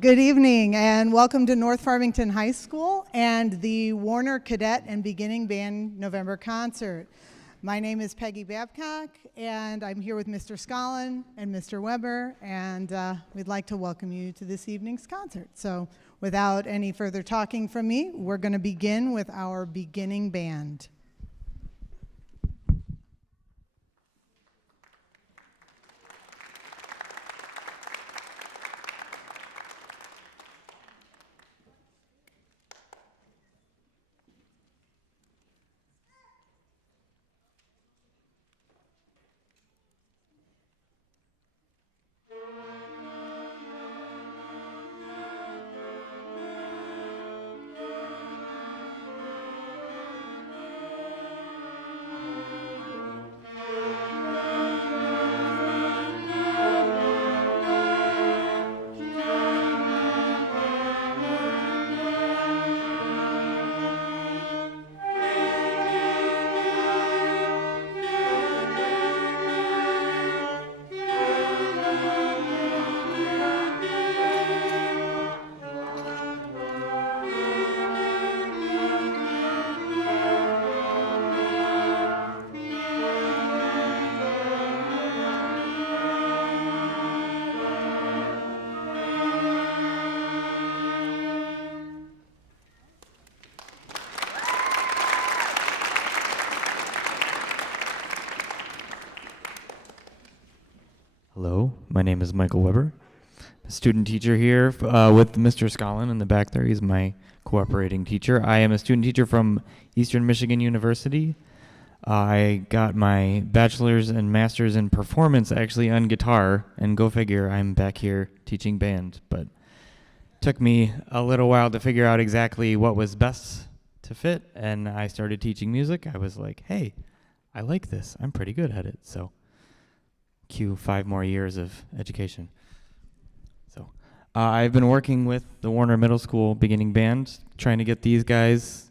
Good evening and welcome to North Farmington High School and the Warner Cadet and Beginning Band November concert. My name is Peggy Babcock and I'm here with Mr. Scollin and Mr. Weber, and we'd like to welcome you to this evening's concert. So without any further talking from me, we're going to begin with our beginning band. Hello, my name is Michael Weber, a student teacher here with Mr. Scollin in the back there. He's my cooperating teacher. I am a student teacher from Eastern Michigan University. I got my bachelor's and master's in performance actually on guitar, and go figure, I'm back here teaching band. But it took me a little while to figure out exactly what was best to fit, and I started teaching music. I was like, hey, I like this. I'm pretty good at it, so cue 5 more years of education. So I've been working with the Warner Middle School beginning band, trying to get these guys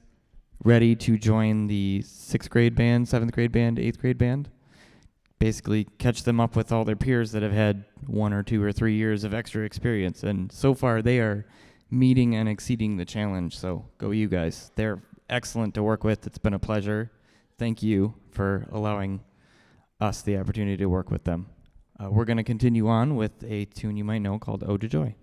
ready to join the 6th grade band, 7th grade band, 8th grade band. Basically catch them up with all their peers that have had 1 or 2 or 3 years of extra experience. And so far they are meeting and exceeding the challenge. So go you guys. They're excellent to work with. It's been a pleasure. Thank you for allowing us the opportunity to work with them. We're going to continue on with a tune you might know called Ode to Joy.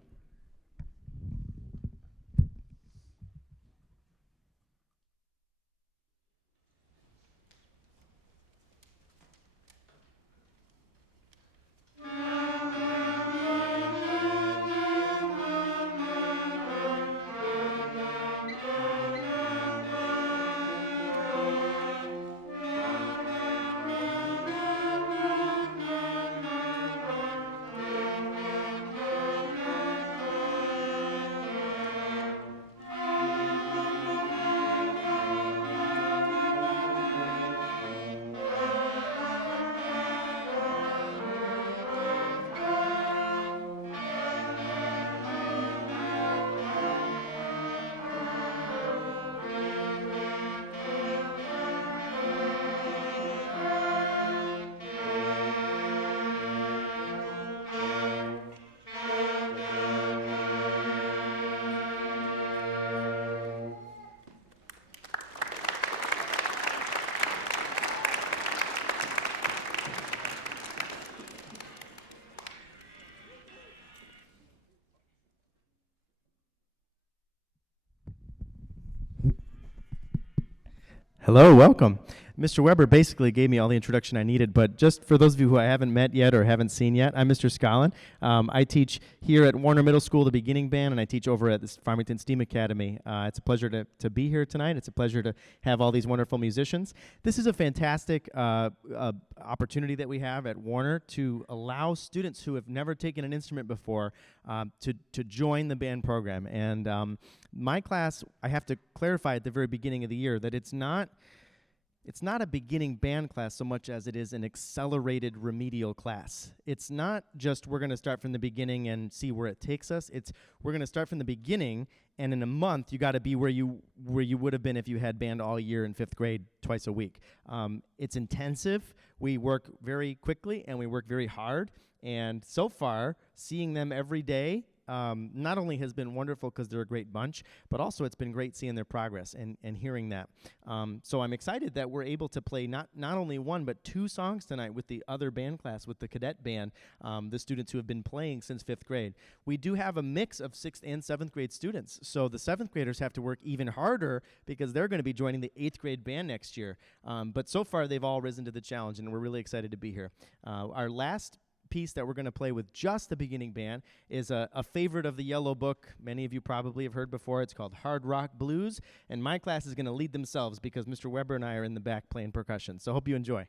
Hello, welcome. Mr. Weber basically gave me all the introduction I needed, but just for those of you who I haven't met yet or haven't seen yet, I'm Mr. Scollin. I teach here at Warner Middle School, the beginning band, and I teach over at the Farmington STEAM Academy. It's a pleasure to be here tonight. It's a pleasure to have all these wonderful musicians. This is a fantastic opportunity that we have at Warner to allow students who have never taken an instrument before to join the band program. And my class, I have to clarify at the very beginning of the year that it's not a beginning band class so much as it is an accelerated remedial class. It's not just we're going to start from the beginning and see where it takes us. It's we're going to start from the beginning, and in a month you got to be where you would have been if you had band all year in 5th grade twice a week. It's intensive. We work very quickly and we work very hard. And so far, seeing them every day not only has been wonderful because they're a great bunch, but also it's been great seeing their progress and hearing that. So I'm excited that we're able to play not only one, but two songs tonight with the other band class, with the cadet band, the students who have been playing since 5th grade. We do have a mix of 6th and 7th grade students, so the 7th graders have to work even harder because they're going to be joining the 8th grade band next year. But so far, they've all risen to the challenge, and we're really excited to be here. Our last piece that we're going to play with just the beginning band is a favorite of the Yellow Book. Many of you probably have heard before. It's called Hard Rock Blues, and my class is going to lead themselves because Mr. Weber and I are in the back playing percussion. So hope you enjoy.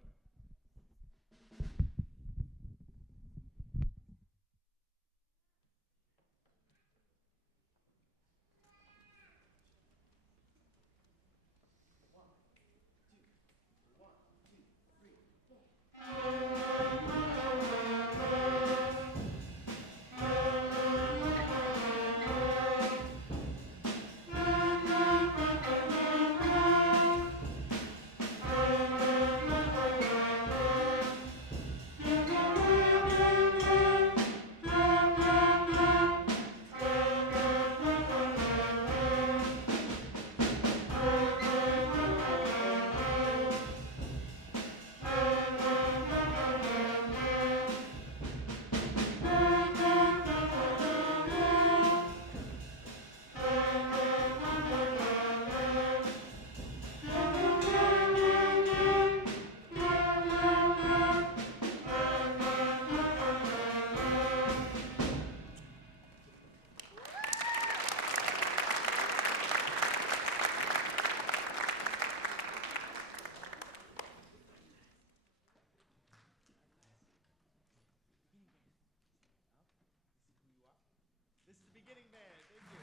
This is the beginning band. Thank you.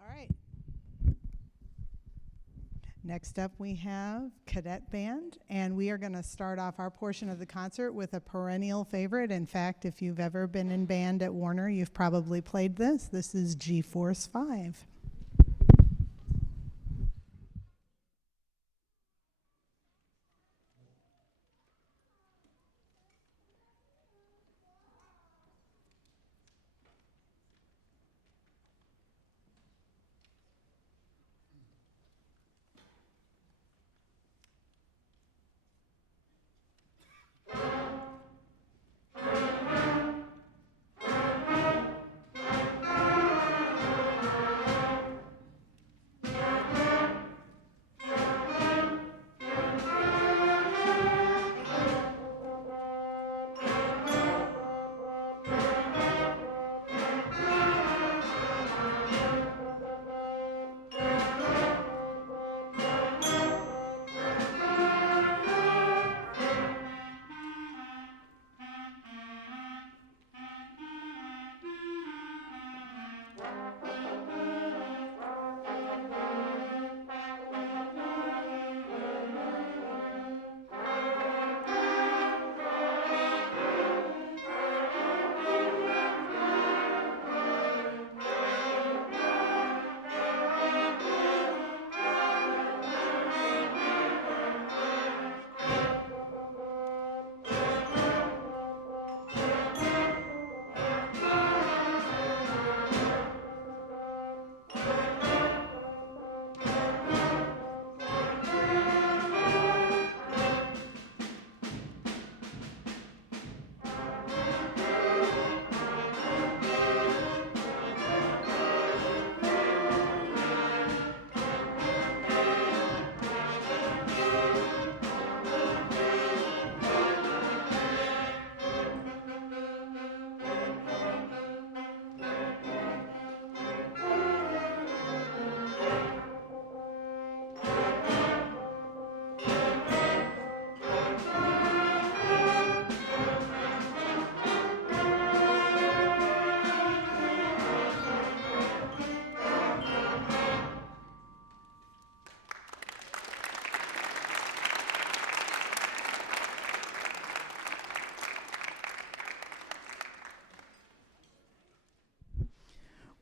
All right. Next up, we have Cadet Band, and we are going to start off our portion of the concert with a perennial favorite. In fact, if you've ever been in band at Warner, you've probably played this. This is G-Force 5.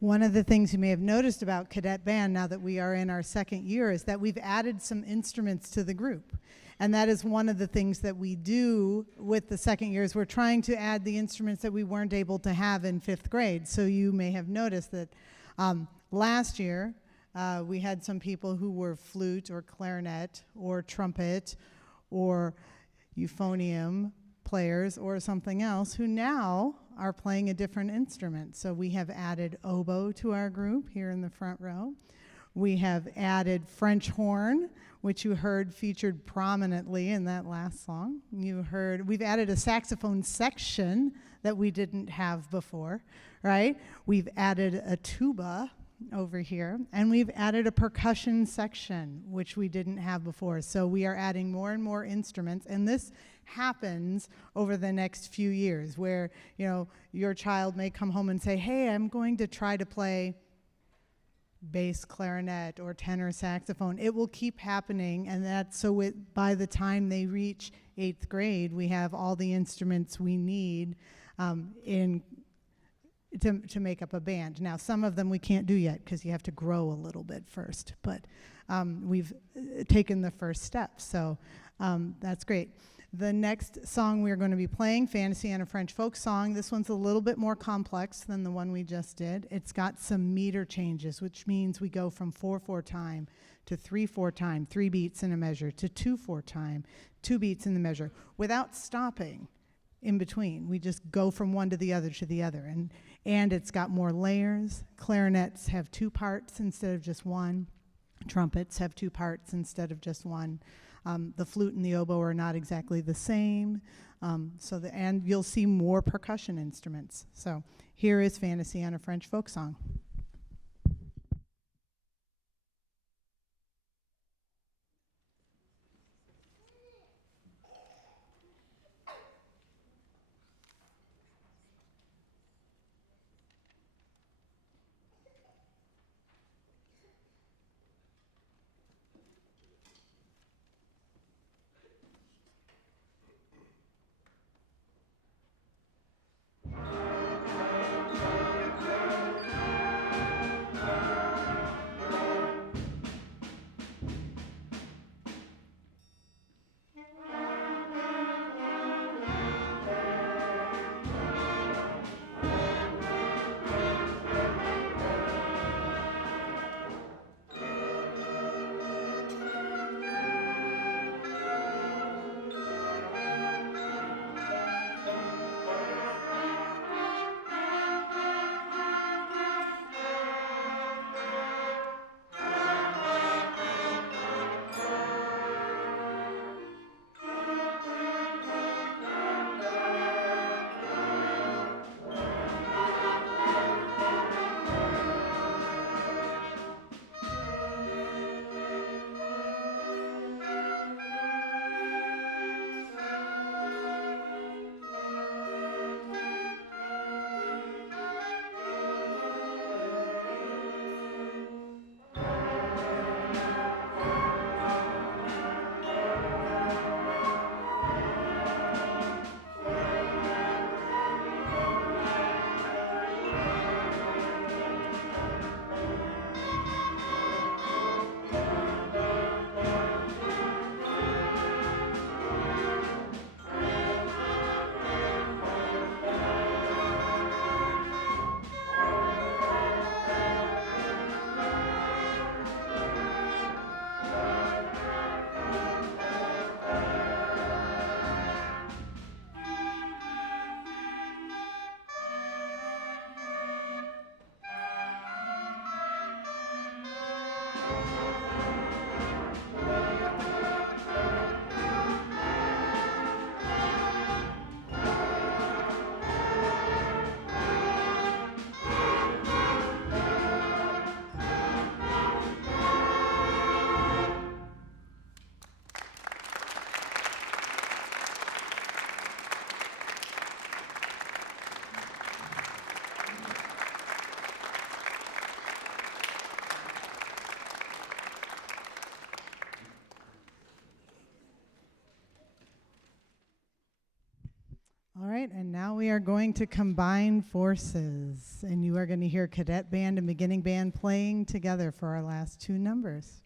One of the things you may have noticed about Cadet Band now that we are in our second year is that we've added some instruments to the group. And that is one of the things that we do with the second year is we're trying to add the instruments that we weren't able to have in fifth grade. So you may have noticed that last year we had some people who were flute or clarinet or trumpet or euphonium players or something else who now are playing a different instrument. So we have added oboe to our group here in the front row. We have added French horn, which you heard featured prominently in that last song. We've added a saxophone section that we didn't have before, right? We've added a tuba over here, and we've added a percussion section, which we didn't have before. So we are adding more and more instruments, and this happens over the next few years where, your child may come home and say, hey, I'm going to try to play bass clarinet or tenor saxophone. It will keep happening, and that's so by the time they reach 8th grade, we have all the instruments we need to make up a band. Now, some of them we can't do yet because you have to grow a little bit first, but we've taken the first step, so that's great. The next song we're going to be playing, Fantasy and a French Folk Song. This one's a little bit more complex than the one we just did. It's got some meter changes, which means we go from 4/4 time to 3/4 time, 3 beats in a measure, to 2/4 time, 2 beats in the measure, without stopping in between. We just go from one to the other to the other. And it's got more layers. Clarinets have 2 parts instead of just one. Trumpets have 2 parts instead of just one. The flute and the oboe are not exactly the same. And you'll see more percussion instruments. So here is Fantasy on a French Folk Song. All right, and now we are going to combine forces, and you are going to hear cadet band and beginning band playing together for our last two numbers.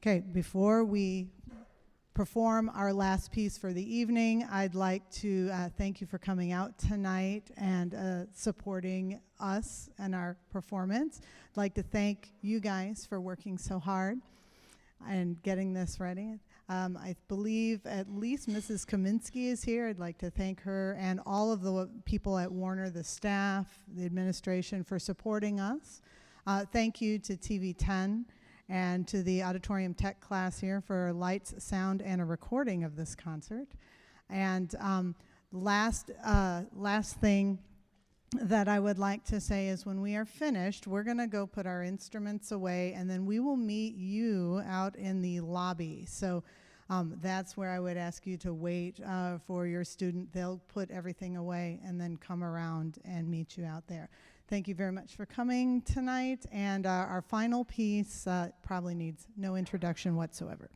Okay, before we perform our last piece for the evening, I'd like to thank you for coming out tonight and supporting us and our performance. I'd like to thank you guys for working so hard and getting this ready. I believe at least Mrs. Kaminsky is here. I'd like to thank her and all of the people at Warner, the staff, the administration for supporting us. Thank you to TV 10 and to the auditorium tech class here for lights, sound, and a recording of this concert. And last thing that I would like to say is when we are finished, we're going to go put our instruments away, and then we will meet you out in the lobby. So that's where I would ask you to wait for your student. They'll put everything away and then come around and meet you out there. Thank you very much for coming tonight. And our final piece probably needs no introduction whatsoever.